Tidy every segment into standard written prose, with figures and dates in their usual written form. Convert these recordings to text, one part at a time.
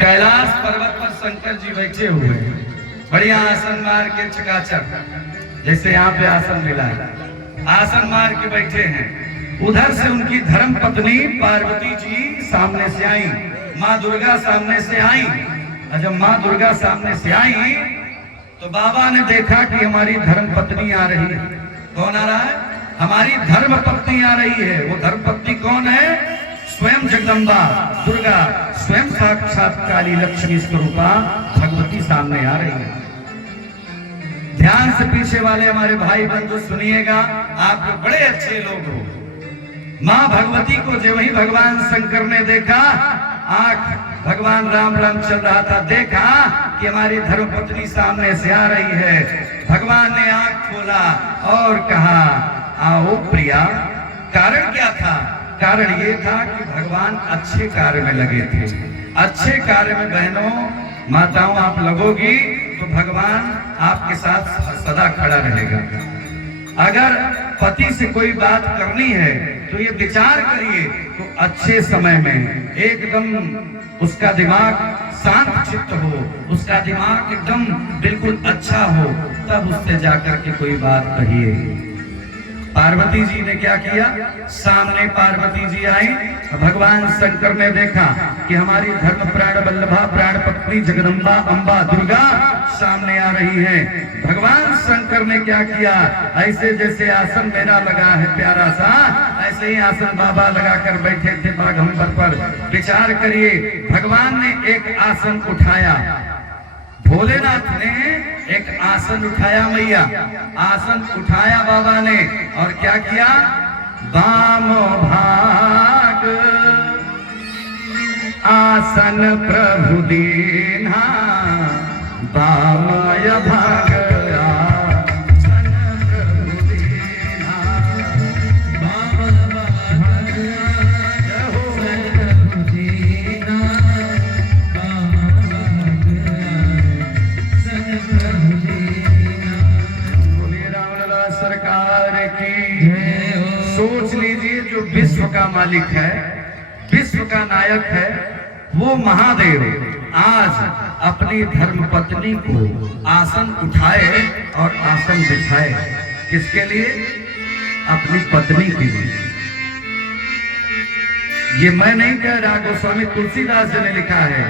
कैलाश पर्वत पर शंकर जी बैठे हुए हैं, बढ़िया आसन मार के चकाचक, जैसे यहाँ पे आसन मिला है, आसन मार के बैठे हैं। उधर से उनकी धर्म पत्नी पार्वती जी सामने से आई, माँ दुर्गा सामने से आई। और जब माँ दुर्गा सामने से आई तो बाबा ने देखा कि हमारी धर्म पत्नी आ रही है। कौन आ रहा है? हमारी धर्म पत्नी आ रही है। वो धर्म पत्नी कौन है? स्वयं जगदम्बा दुर्गा, स्वयं साक्षात काली लक्ष्मी स्वरूपा भगवती सामने आ रही है। ध्यान से पीछे वाले हमारे भाई बंधु सुनिएगा, आप लोग बड़े अच्छे लोग हो। माँ भगवती को जब वही भगवान शंकर ने देखा, आंख भगवान राम राम चल रहा था, देखा कि हमारी धर्मपत्नी सामने से आ रही है। भगवान ने आंख खोला और कहा, आओ प्रिया। कारण क्या था? कारण ये था कि भगवान अच्छे कार्य में लगे थे। अच्छे कार्य में बहनों माताओं आप लगोगी तो भगवान आपके साथ सदा खड़ा रहेगा। अगर पति से कोई बात करनी है तो ये विचार करिए तो अच्छे समय में एकदम उसका दिमाग शांत चित्त हो, उसका दिमाग एकदम बिल्कुल अच्छा हो, तब उससे जाकर के कोई बात कहिए। पार्वती जी ने क्या किया? सामने पार्वती जी आई, भगवान शंकर ने देखा कि हमारी धर्म प्राण वल्लभा प्राण पत्नी जगदम्बा अम्बा दुर्गा सामने आ रही है। भगवान शंकर ने क्या किया? ऐसे जैसे आसन मेरा लगा है प्यारा सा, ऐसे ही आसन बाबा लगाकर बैठे थे बाघंबर पर। विचार करिए, भगवान ने एक आसन उठाया, भोलेनाथ ने एक आसन उठाया, मैया आसन उठाया बाबा ने, और क्या किया? वाम भाग आसन प्रभु दीन्हा, वामय भाग आसन प्रभु दीन्हा, वाम भाग प्रभु दीन्हा, सरकार की। सोच लीजिए, जो विश्व का मालिक है, विश्व का नायक है, वो महादेव आज अपनी धर्म पत्नी को आसन उठाए और आसन बिछाए। किसके लिए? अपनी पत्नी के लिए। ये मैं नहीं कह रहा, गोस्वामी तुलसीदास जी ने लिखा है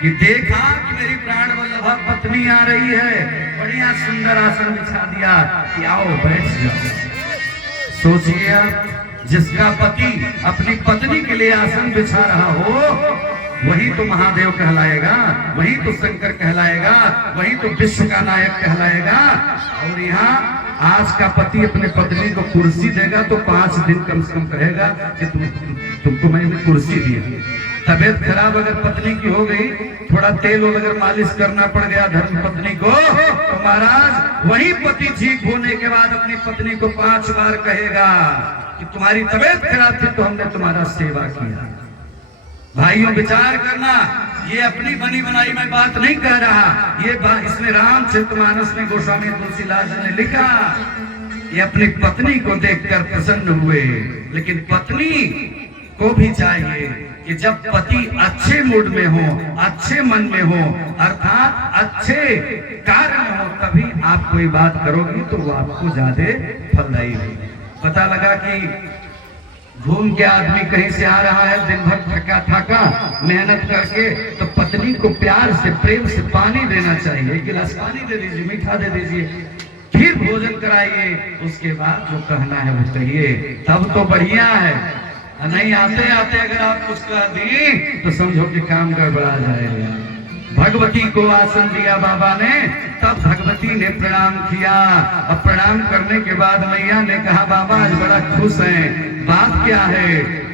कि देखा कि मेरी प्राण वल्लभा पत्नी आ रही है, बढ़िया सुंदर आसन बिछा दिया कि आओ बैठ जाओ। सोचिए आप, जिसका पति अपनी पत्नी के लिए आसन बिछा रहा हो, वही तो महादेव कहलाएगा, वही तो शंकर कहलाएगा, वही तो विश्व का नायक कहलाएगा। और यहाँ आज का पति अपने पत्नी को कुर्सी देगा तो 5 दिन कम से कम कहेगा कि तुमको मैंने कुर्सी दी। तबीयत खराब अगर पत्नी की हो गई, थोड़ा तेल अगर मालिश करना पड़ गया धर्म पत्नी को, तो महाराज वही पति ठीक होने के बाद अपनी पत्नी को 5 बार कहेगा कि तुम्हारी तबीयत खराब थी तो हमने तुम्हारा सेवा किया। भाइयों विचार करना, ये अपनी बनी बनाई में बात नहीं कह रहा, ये बात इसमें रामचरितमानस में गोस्वामी तुलसीदास ने लिखा। ये अपनी पत्नी को देखकर प्रसन्न हुए, लेकिन पत्नी को भी चाहिए कि जब पति अच्छे मूड में हो, अच्छे मन में हो, अर्थात अच्छे कार्य में हो, तभी आप कोई बात करोगी तो वो आपको ज्यादा फलदायी होगी। पता लगा कि घूम के आदमी कहीं से आ रहा है, दिन भर थका थका मेहनत करके, तो पत्नी को प्यार से प्रेम से पानी देना चाहिए, एक गिलास पानी दे दीजिए, मीठा दे दीजिए, फिर भोजन कराइए, उसके बाद जो कहना है वो कहिए, तब तो बढ़िया है। नहीं आते आते अगर आप कुछ कह दी तो समझो कि काम गड़बड़ा जाएगा। भगवती को आसन दिया बाबा ने, तब भगवती ने प्रणाम किया, और प्रणाम करने के बाद मैया ने कहा बाबा आज बड़ा खुश हैं, बात क्या है?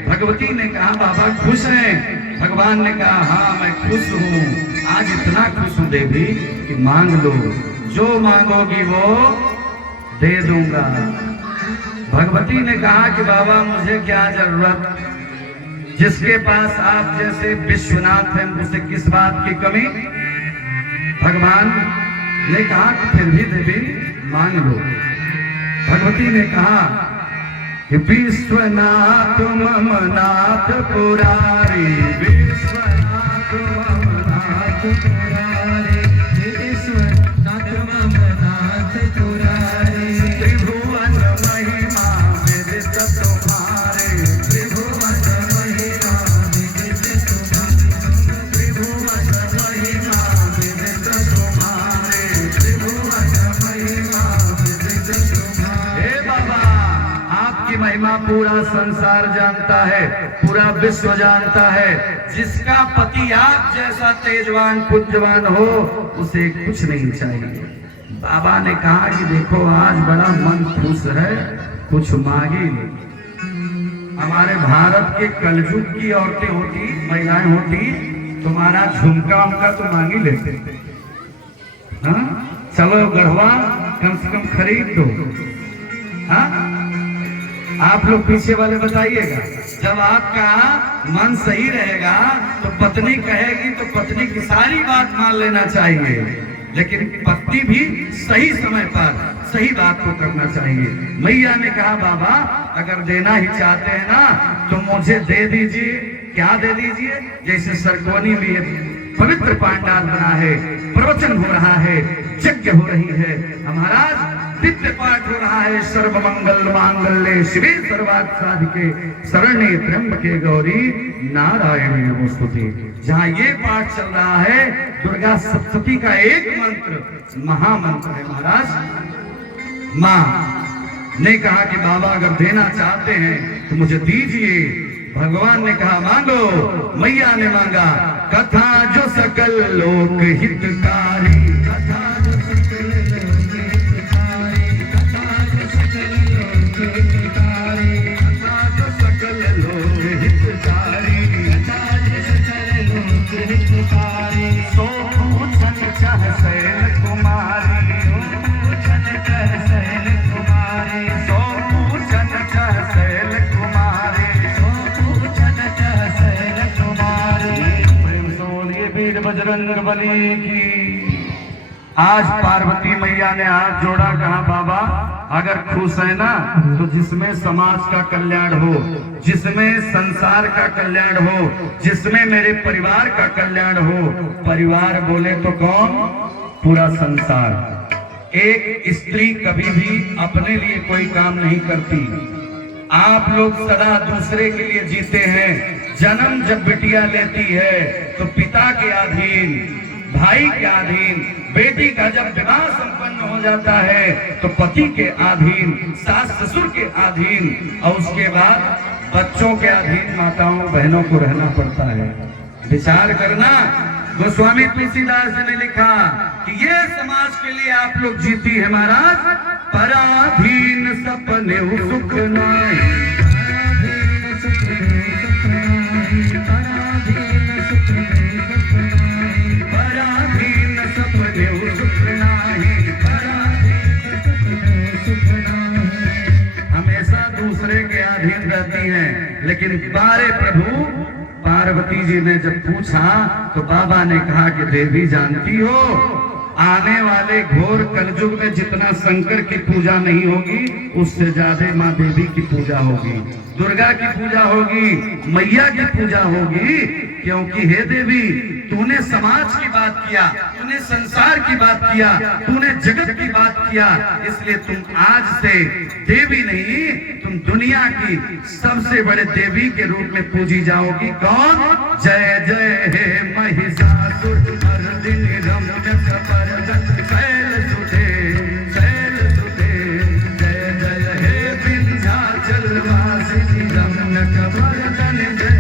भगवती ने कहा बाबा खुश हैं? भगवान ने कहा हाँ मैं खुश हूँ, आज इतना खुश हूँ देवी कि मांग लो, जो मांगोगी वो दे दूंगा। भगवती ने कहा कि बाबा मुझे क्या जरूरत, जिसके पास आप जैसे विश्वनाथ हैं मुझसे किस बात की कमी? भगवान ने कहा कि फिर भी देवी मांग लो। भगवती ने कहा कि विश्वनाथ मम नाथ पुरारी, विश्वनाथ मम पूरा संसार जानता है, पूरा विश्व जानता है। जिसका पति आप जैसा तेजवान पुंजवान हो, उसे कुछ नहीं चाहिए। बाबा ने कहा कि देखो आज बड़ा मन खुश है, कुछ मांगी। हमारे भारत के कलयुग की औरतें होती, महिलाएं होती, तुम्हारा झुमका उमका तो मांगी लेते। हाँ चलो गढ़वा कम से कम खरीद दो। हाँ आप लोग पीछे वाले बताइएगा। जब आपका मन सही रहेगा तो पत्नी कहेगी तो पत्नी की सारी बात मान लेना चाहिए, लेकिन पति भी सही समय पर सही बात को करना चाहिए। मैया ने कहा बाबा अगर देना ही चाहते हैं ना तो मुझे दे दीजिए। क्या दे दीजिए? जैसे सरकोनी में पवित्र पांडाल बना है, प्रवचन हो रहा है, यज्ञ हो रही है, महाराज दिव्य पाठ हो रहा है, सर्व मंगल मांगल्ये शिवे सर्वार्थ साधिके शरण्ये त्र्यंबके गौरी नारायणी नमोस्तुते। जहाँ ये पाठ चल रहा है, दुर्गा सप्तशती का एक मंत्र महामंत्र है। महाराज माँ ने कहा कि बाबा अगर देना चाहते हैं तो मुझे दीजिए। भगवान ने कहा मांगो। मैया ने मांगा कथा जो सकल लोक हितकारी, कथा जो सकल लोक हितकारी, कथा जो सकल लोक हितकारी, कथा जो सकल लोक हितकारी, कथा जो सकल लोक हितकारी। सो पूछन चाह शैल कुमारी, पूछन चाह शैल कुमारी, सो पूछन चाह शैल कुमारी, सो पूछन चाह शैल कुमारी। प्रेम से बोलिए वीर बजरंग बली की। आज पार्वती मैया ने हाथ जोड़ा, कहा बाबा अगर खुश है ना तो जिसमें समाज का कल्याण हो, जिसमें संसार का कल्याण हो, जिसमें मेरे परिवार का कल्याण हो। परिवार बोले तो कौन? पूरा संसार। एक स्त्री कभी भी अपने लिए कोई काम नहीं करती। आप लोग सदा दूसरे के लिए जीते हैं। जन्म जब बिटिया लेती है तो पिता के अधीन, भाई के अधीन, बेटी का जब विवाह संपन्न हो जाता है तो पति के अधीन, सास ससुर के अधीन, और उसके बाद बच्चों के अधीन माताओं बहनों को रहना पड़ता है। विचार करना। गोस्वामी तुलसीदास ने लिखा कि ये समाज के लिए आप लोग जीती है महाराज। पराधीन सपने सुख नाई, पराधीन सपने सुख नाई, पराधीन सपने सुख नाई, पराधीन सपने सुख नाई, पराधीन सपने सुख नाई। हमेशा दूसरे के अधीन रहती हैं, लेकिन बारे प्रभु पार्वती जी ने जब पूछा तो बाबा ने कहा कि देवी जानती हो आने वाले घोर कलयुग में जितना शंकर की पूजा नहीं होगी उससे ज्यादा माँ देवी की पूजा होगी, दुर्गा की पूजा होगी, मैया की पूजा होगी। क्योंकि हे देवी तूने समाज की बात किया, तूने संसार की बात किया, तूने जगत की बात किया, इसलिए तुम आज से देवी नहीं तुम दुनिया की सबसे बड़े देवी के रूप में पूजी जाओगी। कौन? जय जय हे महिषासुर मर्दिनी रम्य कपर्दन शैल सुते, शैल सुते। जय जय हे विंध्याचल वासिनी रम्य कपर्दन जय।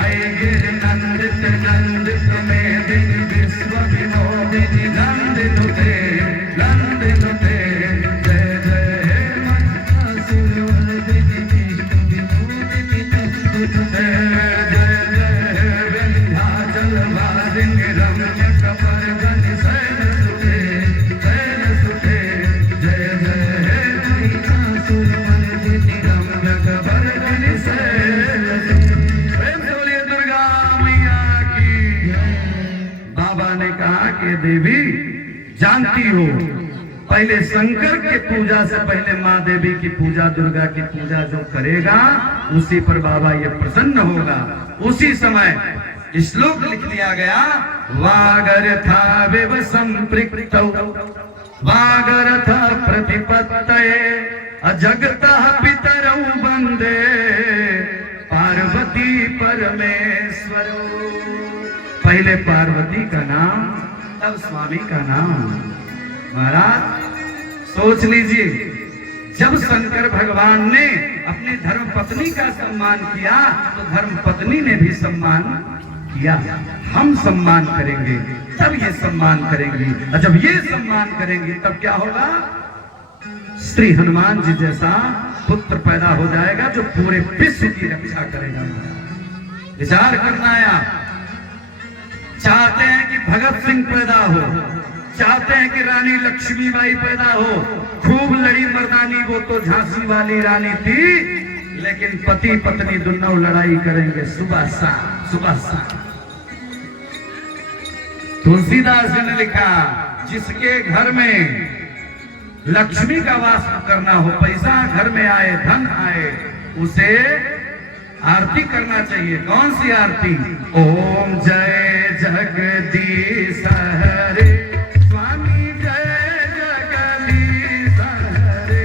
ऐ गिर नंदित नंदित मेदिनी विश्व विनोदिनी नंदिनुते, नंदिनुते। जय जय हे महिषासुर मर्दिनी विष्णु विनोदिनी नंदिनुते। जय जय हे विंध्याचल वासिनी रम्य कपर्दन शैल सुते, शैल सुते। जय जय हे महिषासुर मर्दिनी रम्य कपर्दन शैल सुते। प्रेम से बोलिए दुर्गा मैया की। बाबा ने कहा कि देवी जानती हो पहले शंकर के पूजा से पहले माँ देवी की पूजा, दुर्गा की पूजा जो करेगा उसी पर बाबा ये प्रसन्न होगा। उसी समय श्लोक लिख दिया गया, वागर्था विव संपृक्तौ वागर्थ प्रतिपत्तये अजगतः पितरौ वंदे पार्वती परमेश्वरो। पहले पार्वती का नाम तब स्वामी का नाम। महाराज सोच लीजिए, जब शंकर भगवान ने अपने धर्म पत्नी का सम्मान किया तो धर्म पत्नी ने भी सम्मान किया। हम सम्मान करेंगे तब ये सम्मान करेंगी, और जब ये सम्मान करेंगी तब क्या होगा? श्री हनुमान जी जैसा पुत्र पैदा हो जाएगा जो पूरे विश्व की रक्षा करेगा। विचार करना आया, चाहते हैं कि भगत सिंह पैदा हो, चाहते हैं कि रानी लक्ष्मीबाई पैदा हो, खूब लड़ी मर्दानी, वो तो झांसी वाली रानी थी, लेकिन पति पत्नी दोनों लड़ाई करेंगे सुबह शाम सुबह शाम। तुलसीदास जी ने लिखा, जिसके घर में लक्ष्मी का वास करना हो, पैसा घर में आए, धन आए, उसे आरती करना चाहिए। कौन सी आरती? ओम जय जगदीश हरे, स्वामी जय जगदीश हरे,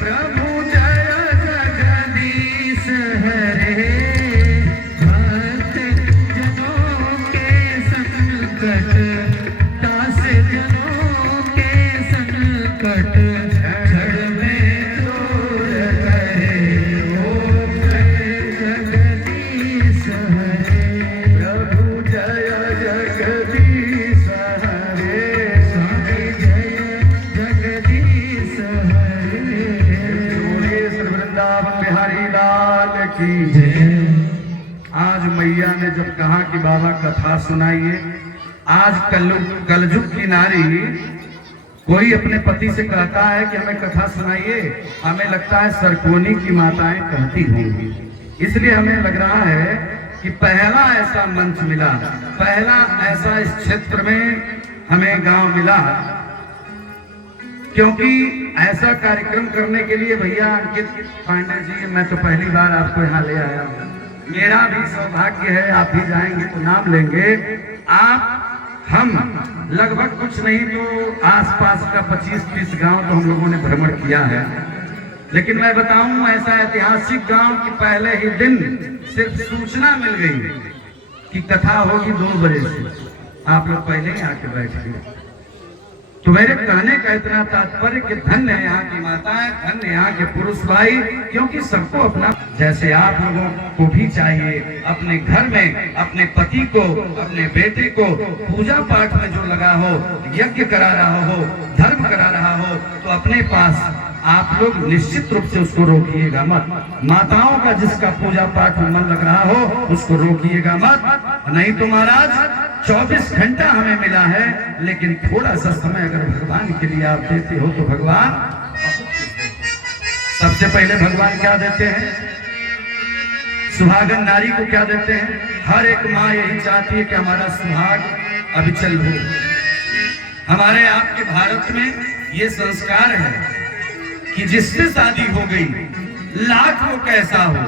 प्रभु जय जगदीश हरे, भक्त जनों के संकट, दास जनों के संकट, क्षण में दूर करे। ओम जय जगदीश हरे, प्रभु जय जगदीश हरे, स्वामी जय जगदीश हरे। वृंदावन बिहारी लाल की जय। आज मैया ने जब कहा कि बाबा कथा सुनाइए, आज कलयुग की नारी कोई अपने पति से कहता है कि हमें कथा सुनाइए, हमें लगता है सरकोनी की माताएं कहती होंगी। इसलिए हमें लग रहा है कि पहला ऐसा मंच मिला, पहला ऐसा इस क्षेत्र में हमें गांव मिला, क्योंकि ऐसा कार्यक्रम करने के लिए भैया अंकित पांडे जी, मैं तो पहली बार आपको यहाँ ले आया हूँ। मेरा भी सौभाग्य है, आप भी जाएंगे तो नाम लेंगे। आप हम लगभग कुछ नहीं तो आसपास का 25-30 गांव तो हम लोगों ने भ्रमण किया है, लेकिन मैं बताऊं ऐसा ऐतिहासिक गांव कि पहले ही दिन सिर्फ सूचना मिल गई कि कथा होगी 2 बजे से, आप लोग पहले ही आके बैठ गए। तो मेरे कहने का इतना तात्पर्य कि धन्य है यहाँ की माताएं, धन्य यहाँ के पुरुष भाई, क्योंकि सबको अपना, जैसे आप लोगों को भी चाहिए अपने घर में अपने पति को, अपने बेटे को पूजा पाठ में जो लगा हो, यज्ञ करा रहा हो, धर्म करा रहा हो, तो अपने पास आप लोग निश्चित रूप से उसको रोकिएगा मत। माताओं का जिसका पूजा पाठ में मन लग रहा हो उसको रोकिएगा मत, नहीं तो महाराज 24 घंटा हमें मिला है, लेकिन थोड़ा सा समय अगर भगवान के लिए आप देते हो तो भगवान सबसे पहले भगवान क्या देते हैं? सुहागन नारी को क्या देते हैं? हर एक माँ यही चाहती है कि हमारा सुहाग अविचल हो। हमारे आपके भारत में ये संस्कार है कि जिससे शादी हो गई, लाख वो कैसा हो,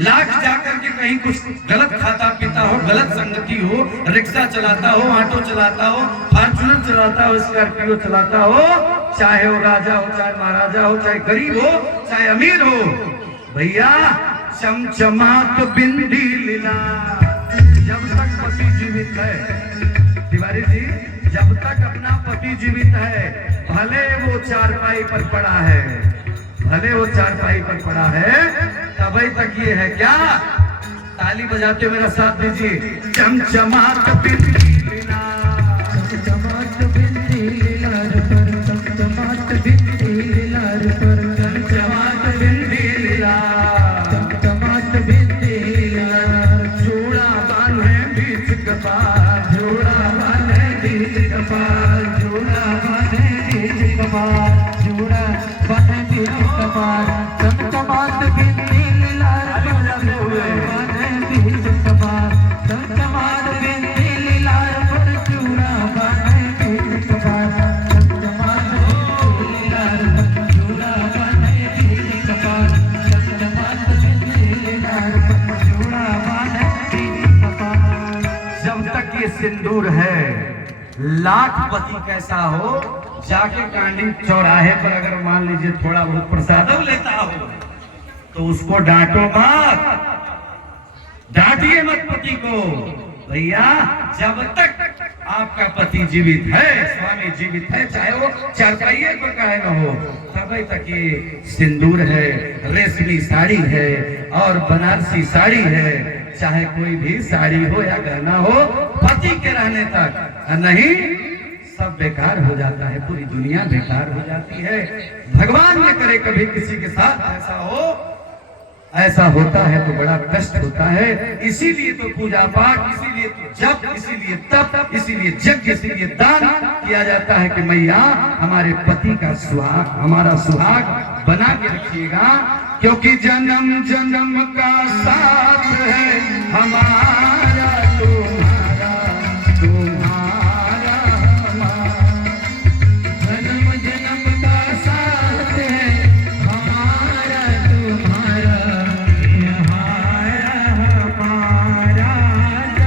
लाख जाकर के कहीं कुछ गलत खाता पीता हो, गलत संगति हो, रिक्शा चलाता हो, ऑटो चलाता हो, फॉर्च्यूनर चलाता हो, स्कॉर्पियो चलाता हो, चाहे वो राजा हो, चाहे महाराजा हो, चाहे गरीब हो, चाहे अमीर हो, भैया चमचमात बिंदी लीला, जब तक पति जीवित है, तिवारी जी, जब तक अपना पति जीवित है, भले वो चारपाई पर पड़ा है, भले वो चारपाई पर पड़ा है, तभी तक ये है क्या? ताली बजाते हुए मेरा साथ दीजिए। चमचमात बिंदी लीला, चमचमात बिंदी लीला पर, चमचमात बिंदी लीला पर, चमचमात बिंदी लीला, चमचमात बिंदी लीला, जोड़ा बांधे बीच कपार, जोड़ा बांधे बीच कपार, जोड़ा बांधे बीच कपार, जोड़ा बांधे बीच कपार, चमचमात बिंदी लीला पर, बांधे बीच कपार, चमचमात बिंदी लीला पर, जोड़ा बांधे बीच कपार, चमचमात बिंदी लीला पर, जोड़ा बांधे बीच कपार, चमचमात बिंदी लीला पर, जोड़ा बांधे बीच कपार। जब तक ये सिंदूर है, लाख पति कैसा हो, जाके कांडी चौराहे पर अगर मान लीजिए थोड़ा बहुत प्रसाद लेता हो तो उसको डांटो मत, डांटिए मत पति को। भैया जब तक आपका पति जीवित है, स्वामी जीवित है, चाहे वो चारपाइये को काहे न हो, तभी तक ये सिंदूर है, रेशमी साड़ी है और बनारसी साड़ी है, चाहे कोई भी साड़ी हो या गहना हो, पति के रहने तक नहीं सब बेकार हो जाता है, पूरी दुनिया बेकार हो जाती है। भगवान न करे कभी किसी के साथ ऐसा हो, ऐसा होता है तो बड़ा कष्ट होता है। इसीलिए तो पूजा पाठ, इसीलिए तो जप, इसीलिए तप, इसीलिए यज्ञ, इसीलिए दान किया जाता है कि मैया हमारे पति का सुहाग, हमारा सुहाग बना के रखिएगा, क्योंकि जन्म जन्म का साथ है हमारा।